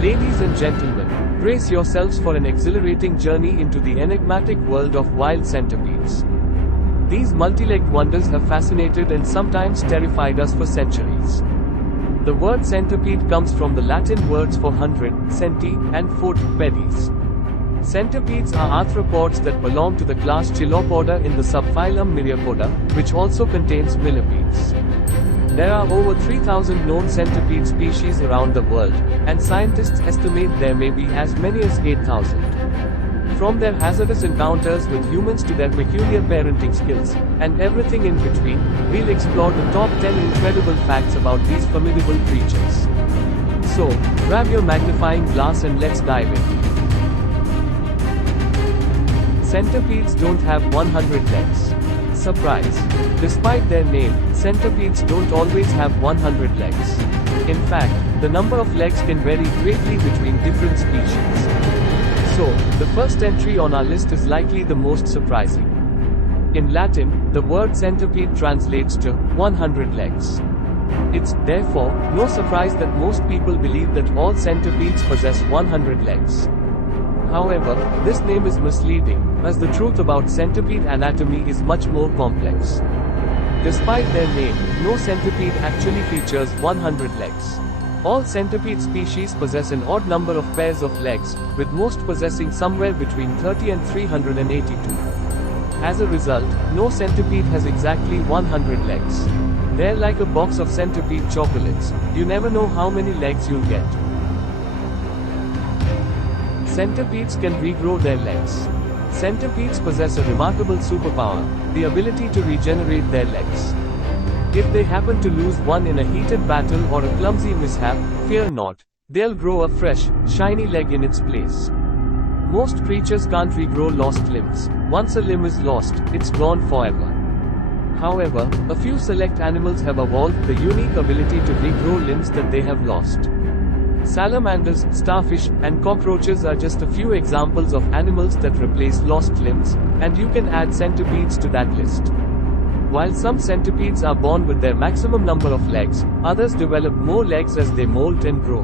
Ladies and gentlemen, brace yourselves for an exhilarating journey into the enigmatic world of wild centipedes. These multi-legged wonders have fascinated and sometimes terrified us for centuries. The word centipede comes from the Latin words for 100, centi, and foot, pedis. Centipedes are arthropods that belong to the class Chilopoda in the subphylum Myriapoda, which also contains millipedes. There are over 3,000 known centipede species around the world, and scientists estimate there may be as many as 8,000. From their hazardous encounters with humans to their peculiar parenting skills, and everything in between, we'll explore the top 10 incredible facts about these formidable creatures. So, grab your magnifying glass and let's dive in. Centipedes don't have 100 legs. Surprise! Despite their name, centipedes don't always have 100 legs. In fact, the number of legs can vary greatly between different species. So, the first entry on our list is likely the most surprising. In Latin, the word centipede translates to 100 legs. It's, therefore, no surprise that most people believe that all centipedes possess 100 legs. However, this name is misleading, as the truth about centipede anatomy is much more complex. Despite their name, no centipede actually features 100 legs. All centipede species possess an odd number of pairs of legs, with most possessing somewhere between 30 and 382. As a result, no centipede has exactly 100 legs. They're like a box of centipede chocolates. You never know how many legs you'll get. Centipedes can regrow their legs. Centipedes possess a remarkable superpower, the ability to regenerate their legs. If they happen to lose one in a heated battle or a clumsy mishap, fear not. They'll grow a fresh, shiny leg in its place. Most creatures can't regrow lost limbs. Once a limb is lost, it's gone forever. However, a few select animals have evolved the unique ability to regrow limbs that they have lost. Salamanders, starfish, and cockroaches are just a few examples of animals that replace lost limbs, and you can add centipedes to that list. While some centipedes are born with their maximum number of legs, others develop more legs as they molt and grow.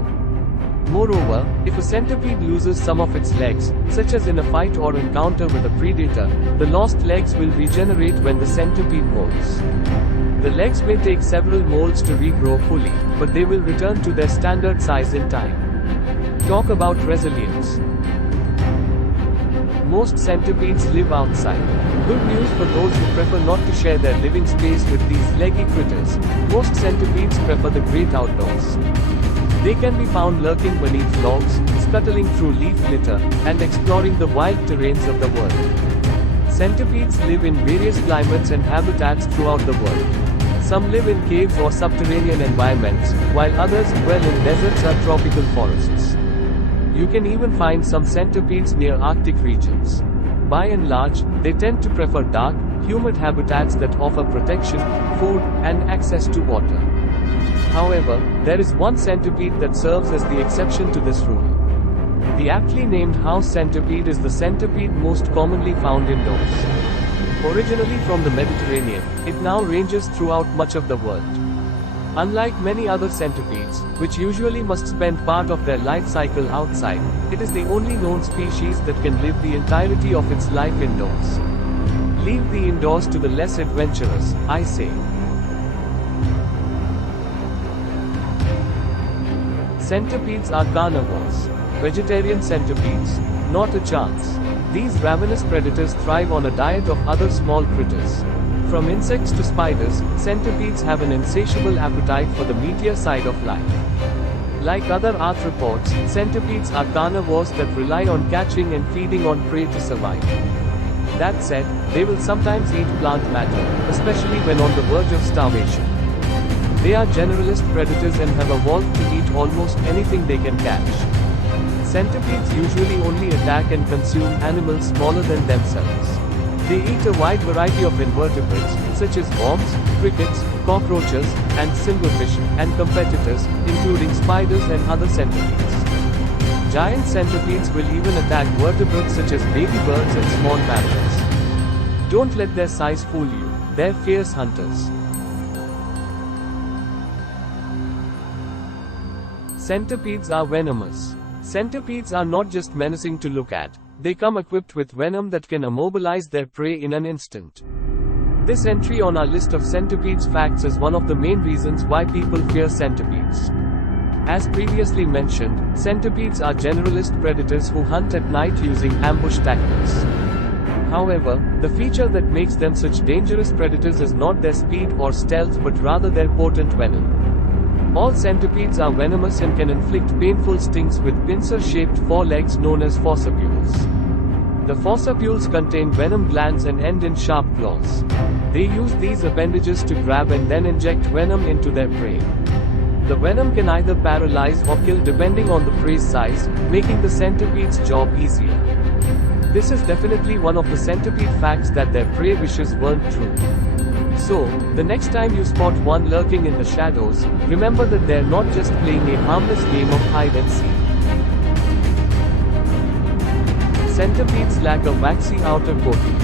Moreover, if a centipede loses some of its legs, such as in a fight or encounter with a predator, the lost legs will regenerate when the centipede molts. The legs may take several molts to regrow fully, but they will return to their standard size in time. Talk about resilience. Most centipedes live outside. Good news for those who prefer not to share their living space with these leggy critters. Most centipedes prefer the great outdoors. They can be found lurking beneath logs, scuttling through leaf litter, and exploring the wild terrains of the world. Centipedes live in various climates and habitats throughout the world. Some live in caves or subterranean environments, while others dwell in deserts or tropical forests. You can even find some centipedes near Arctic regions. By and large, they tend to prefer dark, humid habitats that offer protection, food, and access to water. However, there is one centipede that serves as the exception to this rule. The aptly named house centipede is the centipede most commonly found indoors. Originally from the Mediterranean, it now ranges throughout much of the world. Unlike many other centipedes, which usually must spend part of their life cycle outside, it is the only known species that can live the entirety of its life indoors. Leave the indoors to the less adventurous, I say. Centipedes are carnivores. Vegetarian centipedes? Not a chance. These ravenous predators thrive on a diet of other small critters. From insects to spiders, centipedes have an insatiable appetite for the meatier side of life. Like other arthropods, centipedes are carnivores that rely on catching and feeding on prey to survive. That said, they will sometimes eat plant matter, especially when on the verge of starvation. They are generalist predators and have evolved to eat almost anything they can catch. Centipedes usually only attack and consume animals smaller than themselves. They eat a wide variety of invertebrates, such as worms, crickets, cockroaches, and silverfish, and competitors, including spiders and other centipedes. Giant centipedes will even attack vertebrates such as baby birds and small mammals. Don't let their size fool you. They're fierce hunters. Centipedes are venomous. Centipedes are not just menacing to look at, they come equipped with venom that can immobilize their prey in an instant. This entry on our list of centipedes facts is one of the main reasons why people fear centipedes. As previously mentioned, centipedes are generalist predators who hunt at night using ambush tactics. However, the feature that makes them such dangerous predators is not their speed or stealth but rather their potent venom. All centipedes are venomous and can inflict painful stings with pincer-shaped forelegs known as forcipules. The forcipules contain venom glands and end in sharp claws. They use these appendages to grab and then inject venom into their prey. The venom can either paralyze or kill depending on the prey's size, making the centipede's job easier. This is definitely one of the centipede facts that their prey wishes weren't true. So, the next time you spot one lurking in the shadows, remember that they're not just playing a harmless game of hide and seek. Centipedes lack a waxy outer coating.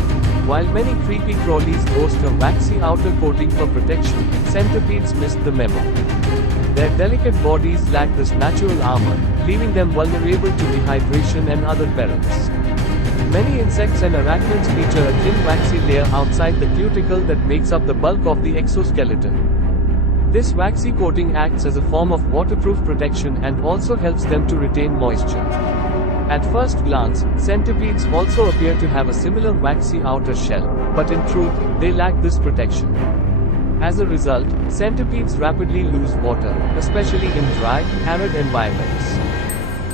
While many creepy crawlies boast a waxy outer coating for protection, centipedes missed the memo. Their delicate bodies lack this natural armor, leaving them vulnerable to dehydration and other perils. Many insects and arachnids feature a thin waxy layer outside the cuticle that makes up the bulk of the exoskeleton. This waxy coating acts as a form of waterproof protection and also helps them to retain moisture. At first glance, centipedes also appear to have a similar waxy outer shell, but in truth, they lack this protection. As a result, centipedes rapidly lose water, especially in dry, arid environments.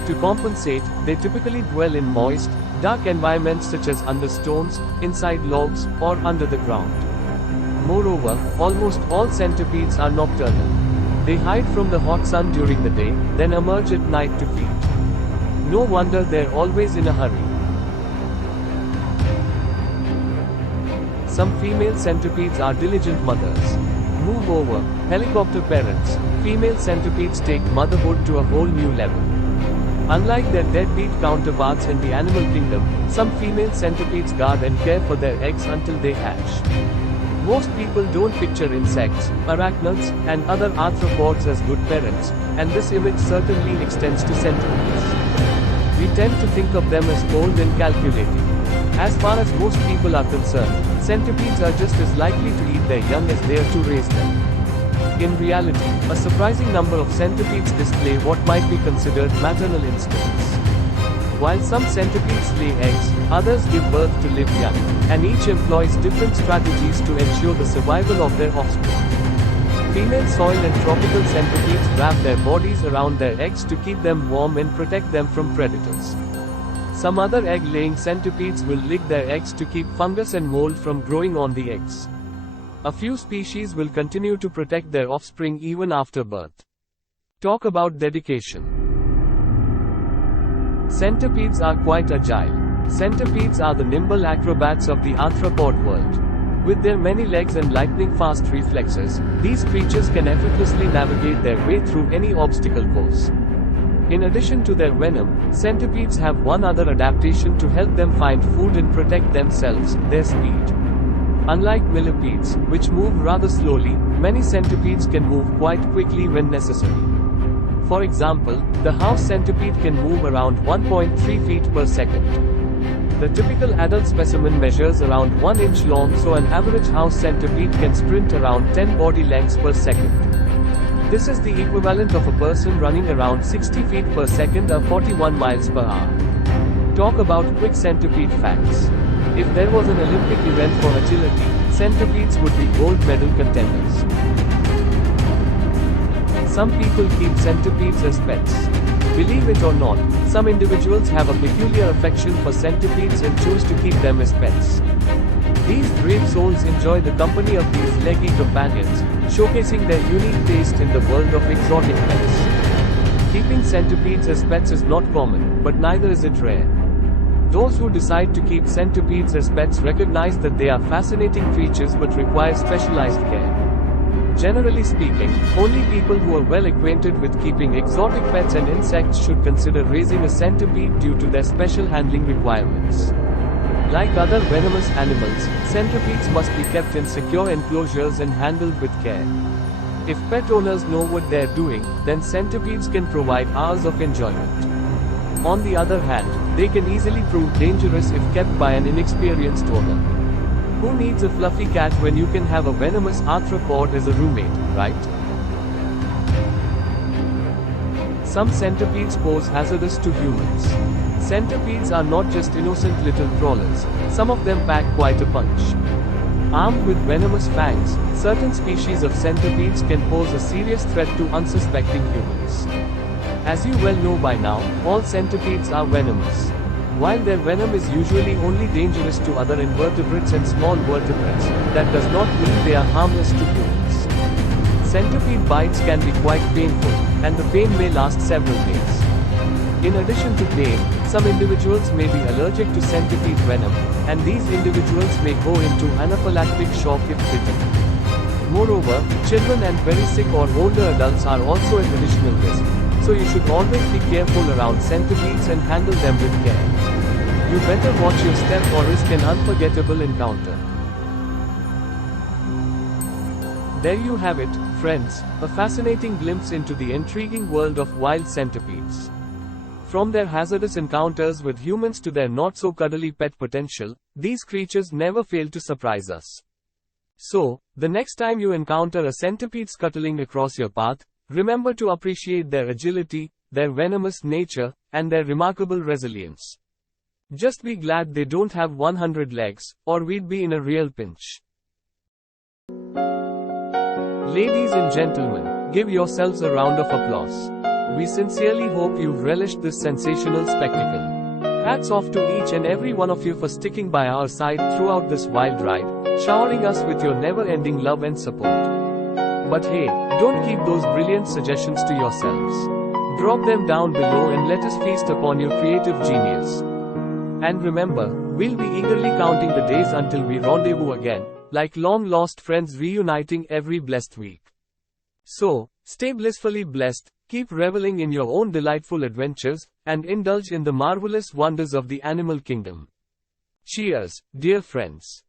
To compensate, they typically dwell in moist, dark environments such as under stones, inside logs, or under the ground. Moreover, almost all centipedes are nocturnal. They hide from the hot sun during the day, then emerge at night to feed. No wonder they're always in a hurry. Some female centipedes are diligent mothers. Move over, helicopter parents. Female centipedes take motherhood to a whole new level. Unlike their deadbeat counterparts in the animal kingdom, some female centipedes guard and care for their eggs until they hatch. Most people don't picture insects, arachnids, and other arthropods as good parents, and this image certainly extends to centipedes. We tend to think of them as cold and calculating. As far as most people are concerned, centipedes are just as likely to eat their young as they are to raise them. In reality, a surprising number of centipedes display what might be considered maternal instincts. While some centipedes lay eggs, others give birth to live young, and each employs different strategies to ensure the survival of their offspring. Female soil and tropical centipedes wrap their bodies around their eggs to keep them warm and protect them from predators. Some other egg-laying centipedes will lick their eggs to keep fungus and mold from growing on the eggs. A few species will continue to protect their offspring even after birth. Talk about dedication. Centipedes are quite agile. Centipedes are the nimble acrobats of the arthropod world. With their many legs and lightning-fast reflexes, these creatures can effortlessly navigate their way through any obstacle course. In addition to their venom, centipedes have one other adaptation to help them find food and protect themselves: their speed. Unlike millipedes, which move rather slowly, many centipedes can move quite quickly when necessary. For example, the house centipede can move around 1.3 feet per second. The typical adult specimen measures around 1 inch long, so an average house centipede can sprint around 10 body lengths per second. This is the equivalent of a person running around 60 feet per second or 41 miles per hour. Talk about quick centipede facts. If there was an Olympic event for agility, centipedes would be gold medal contenders. Some people keep centipedes as pets. Believe it or not, some individuals have a peculiar affection for centipedes and choose to keep them as pets. These brave souls enjoy the company of these leggy companions, showcasing their unique taste in the world of exotic pets. Keeping centipedes as pets is not common, but neither is it rare. Those who decide to keep centipedes as pets recognize that they are fascinating creatures but require specialized care. Generally speaking, only people who are well acquainted with keeping exotic pets and insects should consider raising a centipede due to their special handling requirements. Like other venomous animals, centipedes must be kept in secure enclosures and handled with care. If pet owners know what they're doing, then centipedes can provide hours of enjoyment. On the other hand, they can easily prove dangerous if kept by an inexperienced owner. Who needs a fluffy cat when you can have a venomous arthropod as a roommate, right? Some centipedes pose hazardous to humans. Centipedes are not just innocent little crawlers, some of them pack quite a punch. Armed with venomous fangs, certain species of centipedes can pose a serious threat to unsuspecting humans. As you well know by now, all centipedes are venomous. While their venom is usually only dangerous to other invertebrates and small vertebrates, that does not mean they are harmless to humans. Centipede bites can be quite painful, and the pain may last several days. In addition to pain, some individuals may be allergic to centipede venom, and these individuals may go into anaphylactic shock if bitten. Moreover, children and very sick or older adults are also an additional risk, so you should always be careful around centipedes and handle them with care. You better watch your step or risk an unforgettable encounter. There you have it, friends, a fascinating glimpse into the intriguing world of wild centipedes. From their hazardous encounters with humans to their not-so-cuddly pet potential, these creatures never fail to surprise us. So, the next time you encounter a centipede scuttling across your path, remember to appreciate their agility, their venomous nature, and their remarkable resilience. Just be glad they don't have 100 legs, or we'd be in a real pinch. Ladies and gentlemen, give yourselves a round of applause. We sincerely hope you've relished this sensational spectacle. Hats off to each and every one of you for sticking by our side throughout this wild ride, showering us with your never-ending love and support. But hey, don't keep those brilliant suggestions to yourselves. Drop them down below and let us feast upon your creative genius. And remember, we'll be eagerly counting the days until we rendezvous again, like long-lost friends reuniting every blessed week. So, stay blissfully blessed, keep reveling in your own delightful adventures, and indulge in the marvelous wonders of the animal kingdom. Cheers, dear friends.